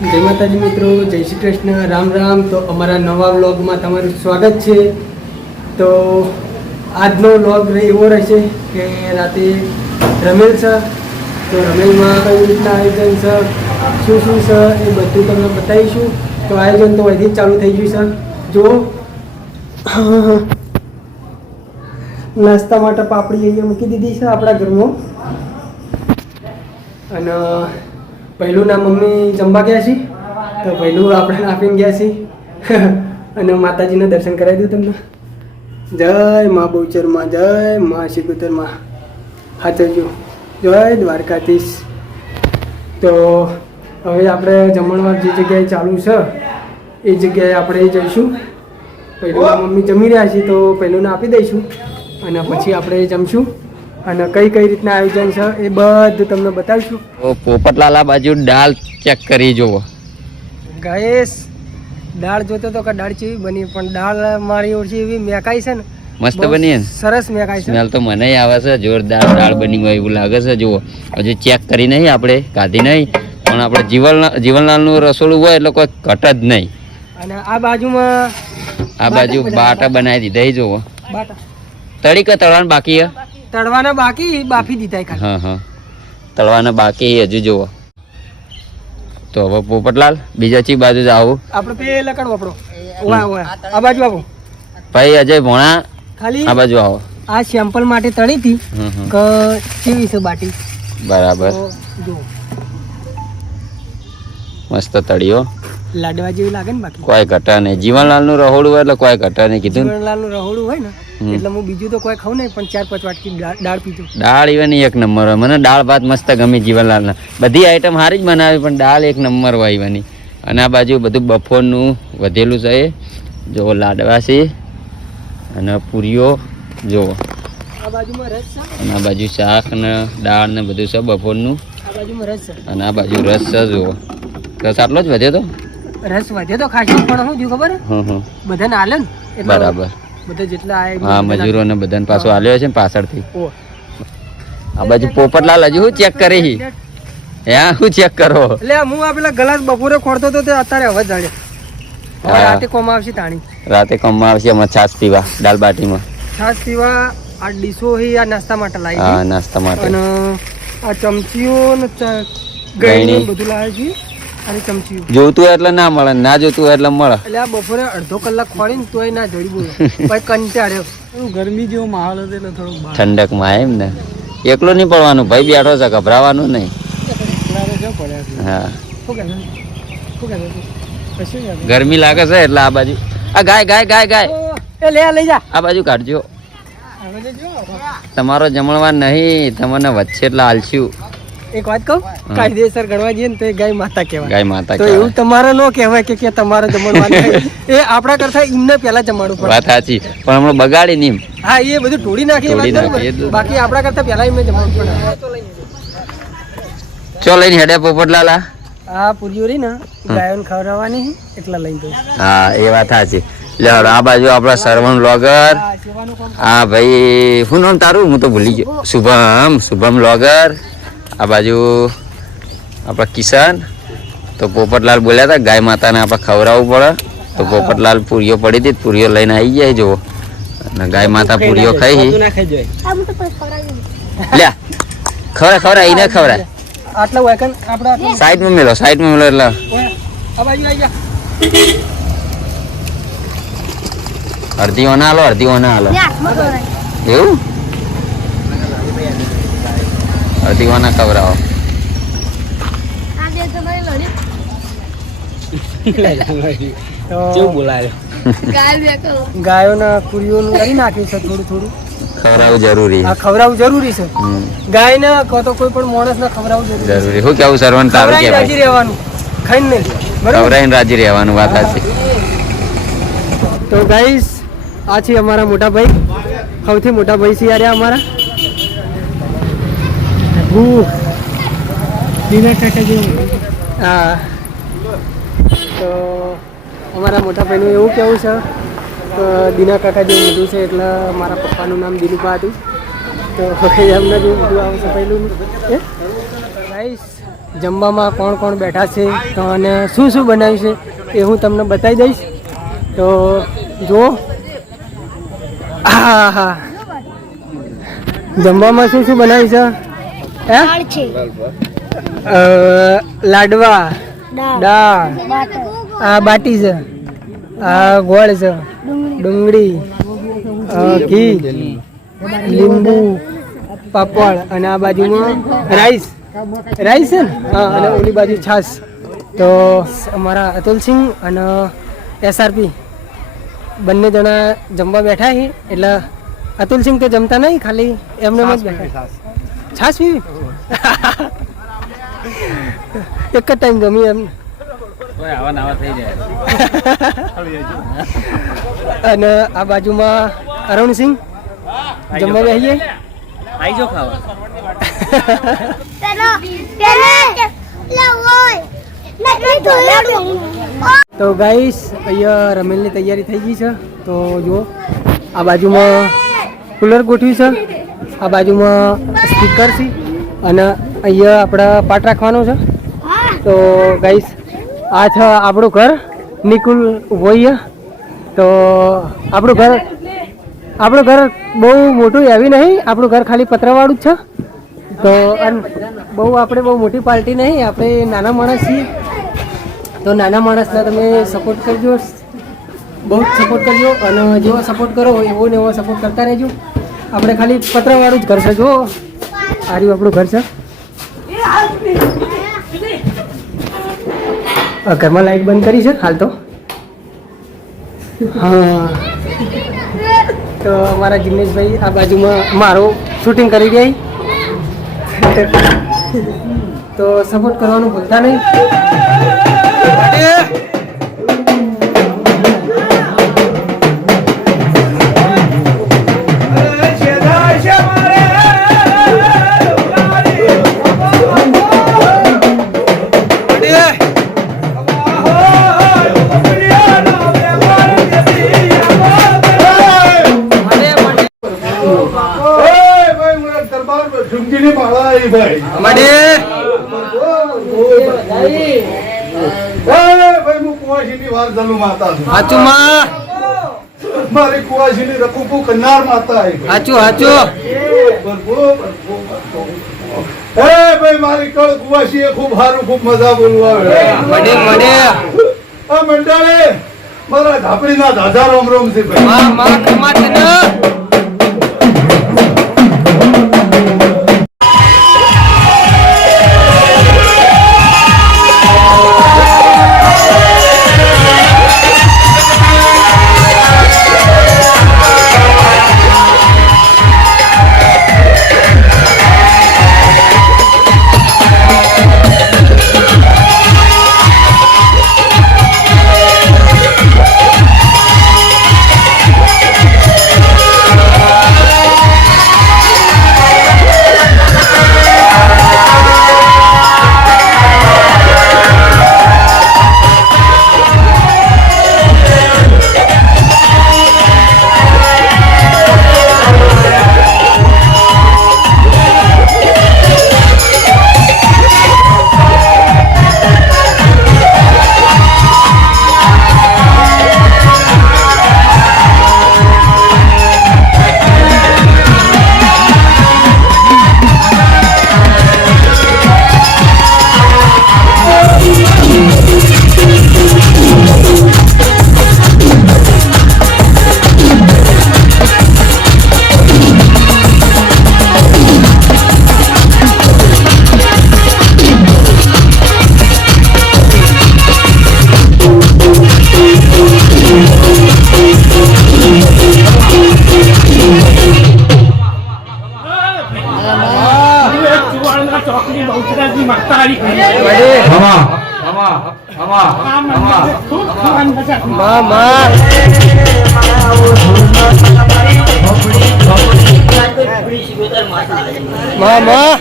જય માતાજી મિત્રો, જય શ્રી કૃષ્ણ, રામ રામ. તો અમારા નવા વ્લોગમાં તમારું સ્વાગત છે. તો આજનો વ્લોગ એવો રહેશે કે રાતે રમેલ છે તો રમેલમાં કઈ રીતના આયોજન છે, શું શું છે, એ બધું તમને બતાવીશું. તો આયોજન તો અહીંથી જ ચાલુ થઈ ગયું છે. જો, નાસ્તા માટે પાપડી અહીંયા મૂકી દીધી છે આપણા ઘરમાં. અને પહેલું ના મમ્મી જમવા ગયા છે. તો પહેલું આપણે આપીને ગયા છીએ અને માતાજીના દર્શન કરાવી દઉં તમને. જય મા બહુચરમાં, જય મા શિકોતરમાં હાચરજો જય દ્વારકાધીશ. તો હવે આપણે જમણવાર જે જગ્યાએ ચાલુ છે, એ જગ્યાએ આપણે જઈશું. પહેલું મમ્મી જમી રહ્યા છીએ તો પહેલું આપી દઈશું. અને પછી આપણે જમશું. અને કઈ કઈ રીતના આયોજન છે એ બધું તમને બતાવીશું. પોપટલાલા બાજુ દાળ ચેક કરી જુઓ. ગયેશ દાળ જોતો તો કે દાળ ચેવી બની પણ દાળ મારી ઓછી એવી મેકાઈ છે ને. મસ્ત બની સરસ મેકાઈ છે. સ્મેલ તો મને આવે છે જોરદાર દાળ બની હોય એવું લાગે છે જુઓ. હજુ ચેક કરી નહીં આપણે કાઢી નહીં. પણ આપણે જીવન જીવનલાલનું રસોડું હોય એટલે કોઈ ઘટ જ નહીં. અને આ બાજુમાં આ બાજુ બાટા બનાવી દીધા જુઓ. બાટા. તળી કે તળવાનું બાકી છે? તળવાના બાકી બાફી દીધા ખાલી. હા હા. તળવાના બાકી હજુ જુઓ તો હવે પોપટલાલ બીજા ચી બાજુ જ આવું. આપણે આપણો. ઓવા ઓવા આ બાજુ આવો. ભાઈ અજય ભોણા ખાલી આ બાજુ આવો. આ સેમ્પલ માટે તળી હતી. કે કેવી છે બાટી? બરાબર. જો. મસ્ત તળીઓ લાડવા જેવી લાગે ને બાકી. કોઈ ઘટા નહીં જીવનલાલનું રહોડું હોય એટલે કોઈ ઘટા નહીં કીધું જીવનલાલનું રહોડું હોય ને. એટલે હું બીજું તો કોઈ ખાઉં નહીં પણ ચાર પાંચ વાટકી દાળ- પીધું. દાળ ઇવન એક નંબર હોય. મને દાળ ભાત મસ્ત ગમી જીવનલાલના બધી આઈટમ સારી જ બનાવી પણ દાળ એક નંબર હોય ઈવાની અને આ બાજુ બધું બફોરનું વધેલું છે. જો લાડવા છે અને પૂરીઓ જુઓ. અને આ બાજુ શાક ને દાળ ને બધું છે બફોરનું. અને આ બાજુ રસ છે જુઓ. રસ આટલો જ વધ્યો તો? રસ વધે તો ખાસ પણ શું થયું ખબર? હં હં બધાને આલે બરાબર. બધા જેટલા હા મજૂરોને બધાને પાછો આલ્યો છે પાછળથી. આ બાજુ પોપટલાલ હજુ ચેક કરી હે? હું ચેક કરો? એટલે હું આ પેલા ગ્લાસ બપોરે ખોડતો હતો તે અત્યારે હવે જડે રાતે કોમ આવશે તાણી. રાતે કોમ આવશે અમારે છાશ પીવા દાલ બાટીમાં. છાસ પીવા આ ડીશો હી આ નાસ્તા માટે લાવી હા નાસ્તા માટે. અને આ ચમચીઓ ને ગળણી. બધું લાવે છે જોતું હોય એટલે ના મળે ના જોતું હોય એટલે મળે. એટલે આ બપોરે અડધો કલાક ખોડીને તોય ના જડી બોલો. ભાઈ કંટાળ્યો. ગરમી જેવો માહોલ હતો એટલે થોડો ઠંડક ઠંડકમાં એમ ને. એકલો નહીં પડવાનું ભાઈ બેઠો છે ગભરાવાનું નહીં. હા? ગરમી લાગે છે એટલે આ બાજુ. આ ગાય ગાય ગાય ગાય. એ લે લઈ જા. આ બાજુ કાઢજો. તમારો જમણવા નહીં તમને વચ્ચે એટલે હાલશું એક વાત કહું? કાયદેસર ગણવા જઈએ ને તો એ ગાય માતા કહેવાય. ગાય માતા તો એવું તમારે ન કહેવાય કે કે તમારે જમણવાર એ આપણા કરતા એમને પહેલા જમાડવું પડે. વાત સાચી. પણ હમણાં બગાડી નીમ હા એ બધું તોડી નાખી. બાકી આપણા કરતા પહેલા એમને જમાડવું પડે. ચો લઈને હેડે પોપટલાલા આ પૂરીઓ રહી ને ગાયોને ખવડાવવાની એટલા લઈને દઉં હા એ વાત સાચી. આ બાજુ આપણા સરવણ લોગર આ હા ભાઈ શું નામ તારું? હું તો ભૂલી ગયો. શુભમ શુભમ બ્લોગર આ બાજુ આપણા કિસાન તો પોપટલાલ બોલ્યા હતા ગાય માતાને આપણે ખવડાવવું પડે. તો પોપટલાલ પૂરીઓ પડી હતી પૂરીઓ લઈને આવી જાય જુઓ. અને ગાય માતા પૂરીઓ ખાઈ ના લ્યા ખવરા ખવરા એને ખવરા આટલા વાયકન આપણા સાઈડમાં મેલો સાઈડમાં મેલો એટલે. આ બાજુ આવી જા. અડધી ઓના હાલો. અડધી ઓના હાલો એવું? અડધી કવરાઓ. ગાયોના પૂરીઓનું કરી નાખ્યું છે થોડું થોડું. ખવડાવવું જરૂરી આ ખવડાવવું જરૂરી છે. ગાય ગાયને કહો તો કોઈ પણ માણસને ખવડાવવું જરૂરી જરૂરી. શું કેવું સરવણ તારું ખવડાવીને રાજી રહેવાનું. ખાઈ ને બરાબર? ખવડાવીને રાજી રહેવાનું વાત સાચી. તો ગાઈસ આ છે અમારા મોટા ભાઈ. સૌથી મોટા ભાઈ છે યાર અમારા. ભૂ દિના કાકા હા. તો અમારા મોટા ભાઈનું એવું કેવું છે કે દીના કાકા જેવું બધું છે એટલે મારા પપ્પાનું નામ દિલુભા હતું. તો એમને જેવું બધું આવશે પહેલું એ ગાઈસ જમવામાં કોણ કોણ બેઠા છે? તો અને શું શું બનાવ્યું છે એ હું તમને બતાવી દઈશ. તો જુઓ હા હા જમવામાં શું શું બનાવ્યું છે? લાડવા. દાળ. દાળ. આ બાટી છે. આ ગોળ છે. ડુંગળી. ઘી. લીંબુ પાપડ અને આ બાજુમાં રાઈસ. રાઈસ છે ને? હા અને ઓલી બાજુ છાશ. તો અમારા અતુલસિંહ અને એસઆરપી બંને જણા જમવા બેઠા છે એટલે અતુલસિંહ તો જમતા નહીં ખાલી એમને જ બેઠા. છાશ પીવી? એક જ ટાઈમ ગમી એમ. અને આ બાજુમાં અરુણસિંહ જમવા બેસીએ પેલો જો ખાવા તો ગાઈસ અહીંયા રમેલની તૈયારી થઈ ગઈ છે. તો જુઓ આ બાજુમાં કુલર ગોઠવ્યું છે. આ બાજુમાં સ્પીકર છે. અને અહીંયા આપણે પાટ રાખવાનો છે. તો ગાઈસ આ છે આપણું ઘર. નિકુલ ઊભો તો આપણું ઘર આપણું ઘર બહુ મોટું એવી નહીં આપણું ઘર ખાલી પતરાવાળું જ છે. તો બહુ આપણે બહુ મોટી પાર્ટી નહીં આપણે નાના માણસ છીએ. તો નાના માણસને તમે સપોર્ટ કરજો. બહુ જ સપોર્ટ કરજો અને જેવો સપોર્ટ કરો એવો ને એવો સપોર્ટ કરતા રહેજો. આપણે ખાલી પતરાવાળું જ ઘર છે જો આ રહ્યું આપણું ઘર છે? ઘરમાં લાઈટ બંધ કરી છે હાલ તો. હા. તો અમારા જિગ્નેશભાઈ આ બાજુમાં મારો શૂટિંગ કરી દે તો સપોર્ટ કરવાનું ભૂલતા નહીં. આવી ભાઈ ઓય ભાઈ હું કુવાસીની વાર ચાલુ માતા છું. હાચું માં. મારી કુવાસીની રકુપુ કન્નાર માતા આવી બરબો, બરબો. એ ભાઈ મારી કળ કુવાસી એ ખૂબ સારું ખૂબ મજા બોલવા મળે મળે. આ મંડળે મારા ધાપડીના દાદા રોમ રોમ છે ભાઈ. માં માં ખમા મામા માં માં માં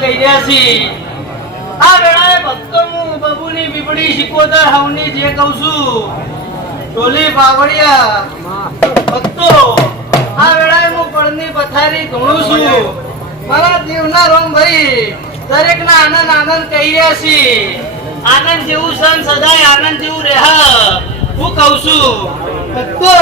કહી રહ્યા છીએ. આ વેળાએ ભક્તો હું બબુની જે કહું ભક્તો, આ વેળાએ હું પડની પથારી ધૂણું છું. મારા દેવના રોમભાઈ દરેકના આનંદ આનંદ કહી રહ્યા આનંદ જેવું સન સદાય આનંદ જેવું રહે હું કહું છું, ભક્તો,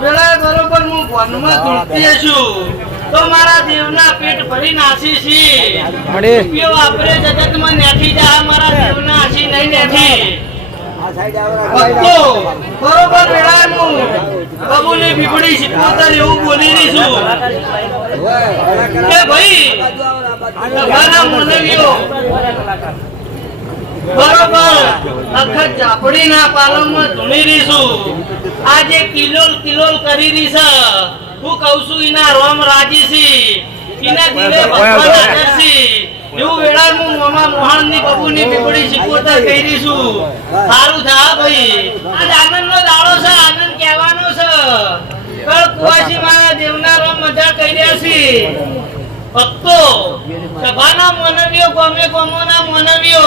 વેળાએ બરોબર હું વનમાં ધૂળતી છું. તો મારા દેવના પેટ ભરી નાસી છી. રૂપિયો વાપરે જગતમાં નથી જા મારા દેવના આશી નહીં નથી ભક્તો બરોબર વેળાનું. બબુની બીબડી સિકોતર એવું બોલી રહી કે ભાઈ તમારા મનવીઓ બરોબર અખત જાપડીના પાલનમાં ધૂણી રહીશું આજે કિલોલ કિલોલ કરી રહી છે. હું કહું છું એના રોમ રાજી છે. એના દિલે ભગવાન છે. એવું વેળા હું મોમાં બબુ ની બીબડી શીખવતા કહી છું. સારું થા ભાઈ. આજ આનંદનો દાડો છે આનંદ કહેવાનો છે. કળ કુવાસી માં દેવના રોમ મજા કરી રહ્યા છે. ભક્તો સભાના મનવીઓ ગમે ગમોના મનવીઓ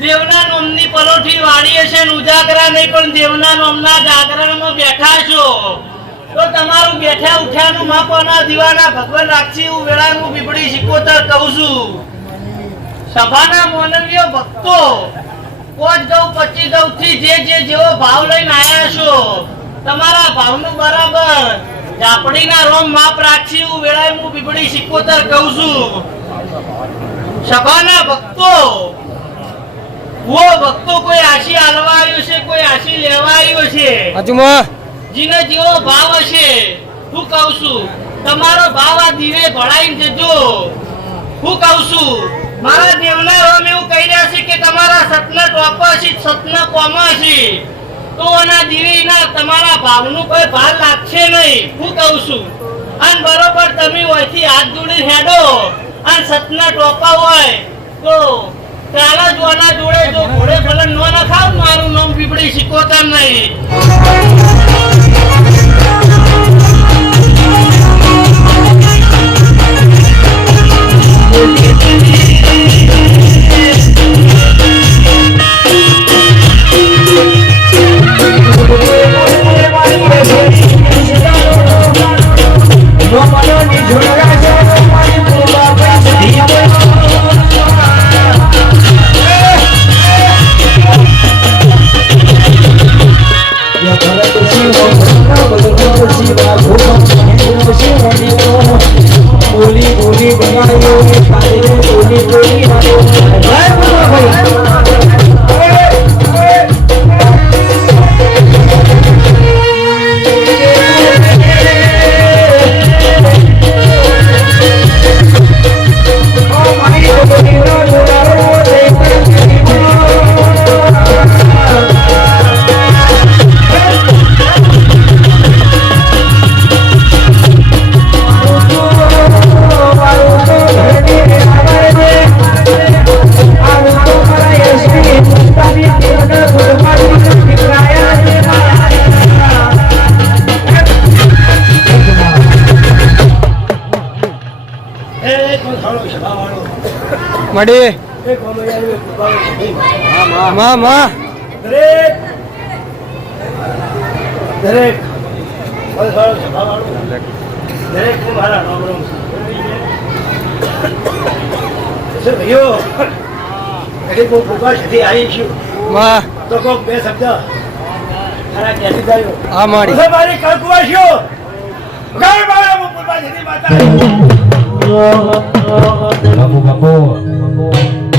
દેવના નામની પલોઠી વાળીએ છે ઉજાગરા નહીં પણ દેવના નામના જાગરણમાં બેઠા છો. તો તમારું બેઠા ઉઠ્યાનું માપવાના દીવાના ભગવાન રાખશે હું વેળાનું પીપળી શીખોતર કહું છું. સભાના મોનવીઓ ભક્તો, પોચ ગૌ પચી ગૌ થી જે જે જેવો ભાવ લઈને આવ્યા છો, તમારા ભાવનું બરાબર. ઝાપડીના રોમ માપ રાખશી હું વેળાએ હું પીપળી શીખોતર કહું છું. સભાના ભક્તો ભક્તો, કોઈ આશી હાલવા આવ્યો છે, કોઈ આશી લેવા આવ્યો છે. બાજુમાં જીને જેવો ભાવ હશે. હું કહું છું, તમારો ભાવ આ દીવે ભળાઈ જજો. હું કહું છું, મારા દેવના રોમ એવું કહી રહ્યા છે કે તમારા સતના ટોપા છે સતના કોમા છે તો આના દીવીના તમારા ભાવનું કોઈ ભાર લાગશે નહીં. હું કહું છું, અને બરોબર તમે હોયથી હાથ જોડી હેડો, અને સતના ટોપા હોય તો ચાલા જોના જોડે જો ઘોડે ભલે ન નખાવ ખાવ મારું નામ પીપળી શીખવતા નહીં. મળી. માં માં. દરેક. દરેક. દરેક મારા રામ રામ છે ભાઈઓ એટલે હું ભૂપા સુધી આવી છું. માં. તો કોક બે શબ્દ મારા થયો માડી મારી. કલ્પવાસીઓ મારા હું ભૂપા સુધી માતા Kamu kamu